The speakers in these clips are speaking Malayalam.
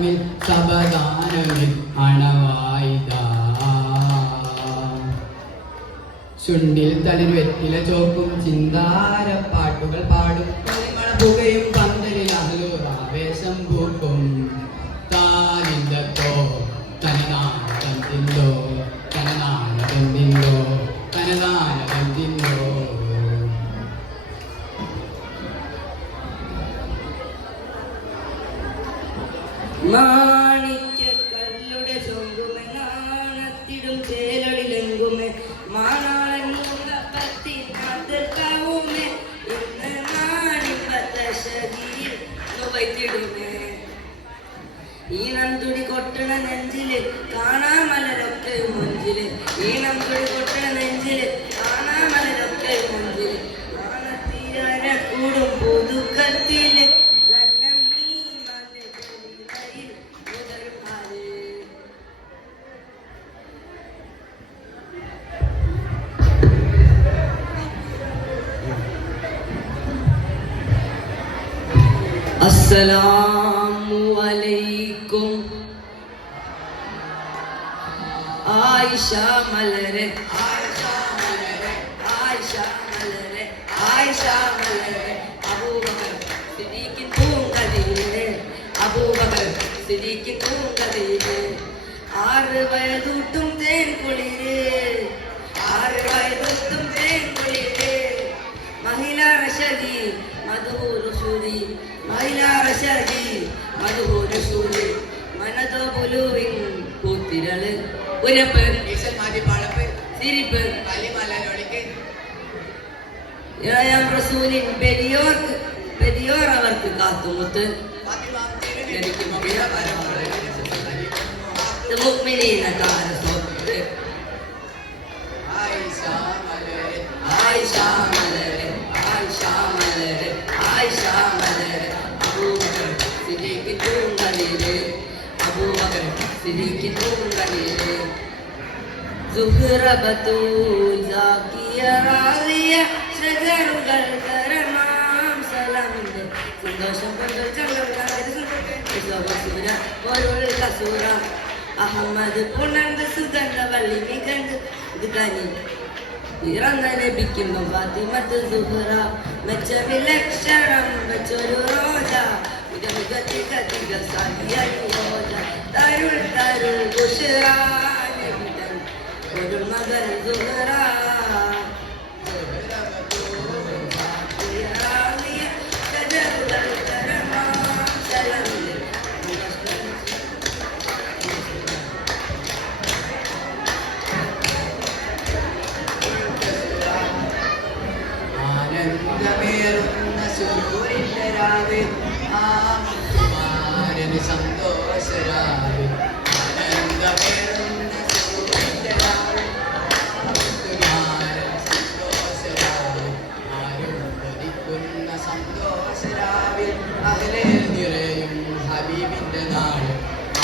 താളമിൽ സബദാനമിൽ അണവായിതാ. ചുണ്ടിൽ തളിർ വെറ്റില ചോക്കും ചിന്താരപ്പാട്ടുകൾ പാടും കളിമണ പുകയും പന്തലിൽ ആവേശം പൂക്കും. താനിന്തോ തനനാനന്ദിന്തോ തനനാനന്ദിന്തോ തനനാനന്ദിന്തോ. മാണിക്കല്ലുടെ ചൊങ്കുമെ നാണത്തിടും ചേലളിലെങ്കുമെ മാനാളപ്പത്തിനാവുമേ ഇന്ന് നാണിപ്പത്തശതിയിൽ വൈത്തിടുമേ. ഈണം തുടി കൊട്ടണ നെഞ്ചില് കാണാമലരൊക്കെ മുഞ്ചില് ഈണം തുടി കൊട്ടണ നെഞ്ചില് കാണാമലരൊക്കെ മുഞ്ചില് മാനത്തീയന കൂടും പുതുക്കത്തില് അസ്സലാമു അലൈക്കും. ആയിഷ മലരെ ആയിഷ മലരെ ആയിഷ മലരെ ആയിഷ മലരെ അബൂബക്കർ സിദ്ദീഖിൻ പൂങ്കതിയിലെ അബൂബക്കർ സിദ്ദീഖിൻ പൂങ്കതിയിലെ 6 വയതുട്ടും തേൻ കുളിരേ 6 വയതുട്ടും തേൻ കുളിരേ മഹിളാ റഷദി മധുരസൂരി മഹിളാ റഷദി മധുരസൂരി മനതോ പുലുവിൻ കൂത്തിരള് ഉരപ്പ് സിരിപ്പ് റസൂലിൻ പെരിയോർ അവർക്ക് കാത്തുമുത്ത് മുഅ്മിനീന കാരസോത്ത് ആയിഷ മലരെ ആയിഷ മലരെ ആയിഷ മലരെ ആയിഷ മലരെ അബൂബക്കർ സിദ്ദീഖിൻ പൂങ്കതിയിലെ അബൂബക്കർ സിദ്ദീഖിൻ പൂങ്കതിയിലെ സുഹ്റ ബതൂൽ സാക്കിയ റാളിയ ഷജറുകൾ കരമാം സലാമിന്റെ സന്തോഷം പൊരുൾ കസൂറ അഹമ്മദ് പുണർന്ന് സുഗന്ധ വള്ളി മികണ്ട് ഇത് കനി പിറന്ന ലഭിക്കുമ്പം ഫാത്തിമത്ത് സുഹ്റ മെച്ച വിലക്ഷണം വെച്ചൊരു റോജ മിക മികത്തിക സാഹിയ യോജ തരുൾ തരുൾ ബുഷ്റ ഒരു മകൻ സുഹ്റ ആനന്ദമേറുന്ന സുരൂരില്ലരാവ് ആ മുത്തുമാരന് സന്തോഷരാവ് ആനന്ദമേറുന്ന സുരൂരില്ലരാവ് ആ മുത്തുമാരന് സന്തോഷരാവ് ആരും കൊതിക്കുന്ന സന്തോഷരാവിൽ അഹ്ലേ നിറയും ഹബീബിന്റെ നാട്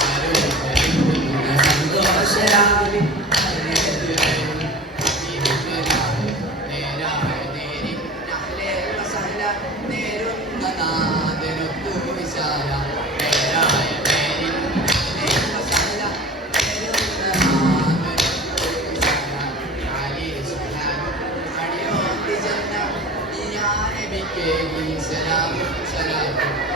ആരും കൊതിക്കുന്ന സന്തോഷരാവിൽ അഹ്ലേ നിറയും ഹബീബിന്റെ നാട് നേരായ നേരുന്ന നാദനൊത്തു വിശാല നേരായ നേരിൻ സഹല നേരുന്ന നാദനൊത്തു വിശാല അലി സുഹാൻ അടിയോത്തി ജന്ന നിയാ നബിക്കേ സലാം സലാം